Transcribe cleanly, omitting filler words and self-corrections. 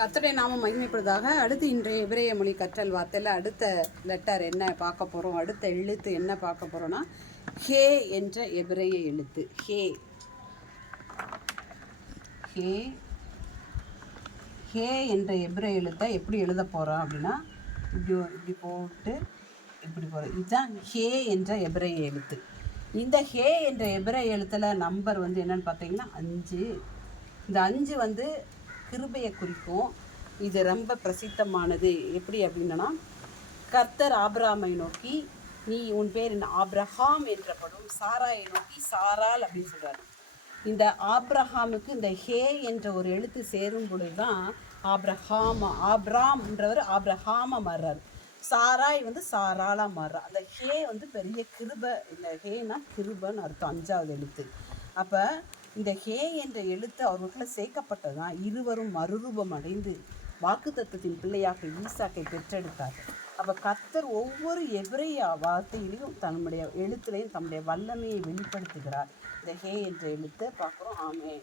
கர்த்தருடைய நாமம் மகிமைப்படுவதாக. அடுத்து இன்றைய எபிரேய மொழி கற்றல் வார்த்தையில் அடுத்த லெட்டர் என்ன பார்க்க போகிறோம், அடுத்த எழுத்து என்ன பார்க்க போகிறோன்னா ஹே என்ற எபிரேய எழுத்து. ஹே ஹே ஹே என்ற எபிரேய எழுத்தை எப்படி எழுத போகிறோம் அப்படின்னா இப்படி போட்டு இப்படி போகிறோம். இதுதான் ஹே என்ற எபிரேய எழுத்து. இந்த ஹே என்ற எபிரேய எழுத்தில் நம்பர் வந்து என்னென்னு பார்த்தீங்கன்னா 5. இந்த 5 கிருபையை குறிக்கும். இது ரொம்ப பிரசித்தமானது. எப்படி அப்படின்னா, கர்த்தர் ஆபிரகாமை நோக்கி நீ உன் பேர் என்ன ஆபிரகாம் என்றப்படும், சாராயை நோக்கி சாராள் அப்படின்னு சொல்கிறார். இந்த ஆபிரகாமுக்கு இந்த ஹே என்ற ஒரு எழுத்து சேரும் பொழுது தான் ஆப்ராம்ன்றவர் ஆபிரகாமா மாறுறாரு, சாராய் சாராளாக மாறுறா. அந்த ஹே பெரிய கிருபை. இந்த ஹேனா கிருபைன்னு அர்த்தம், 5வது எழுத்து. அப்போ இந்த ஹே என்ற எழுத்து அவர்களுக்குள்ள சேர்க்கப்பட்டதான் இருவரும் மறுரூபம் அடைந்து வாக்குத்தத்தத்தின் பிள்ளையாக ஈசாக்கை பெற்றெடுத்தார். அப்போ கர்த்தர் ஒவ்வொரு எபிரேய வார்த்தையிலையும் தன்னுடைய எழுத்துலையும் தன்னுடைய வல்லமையை வெளிப்படுத்துகிறார். இந்த ஹே என்ற எழுத்தை பார்க்குறோம். ஆமே.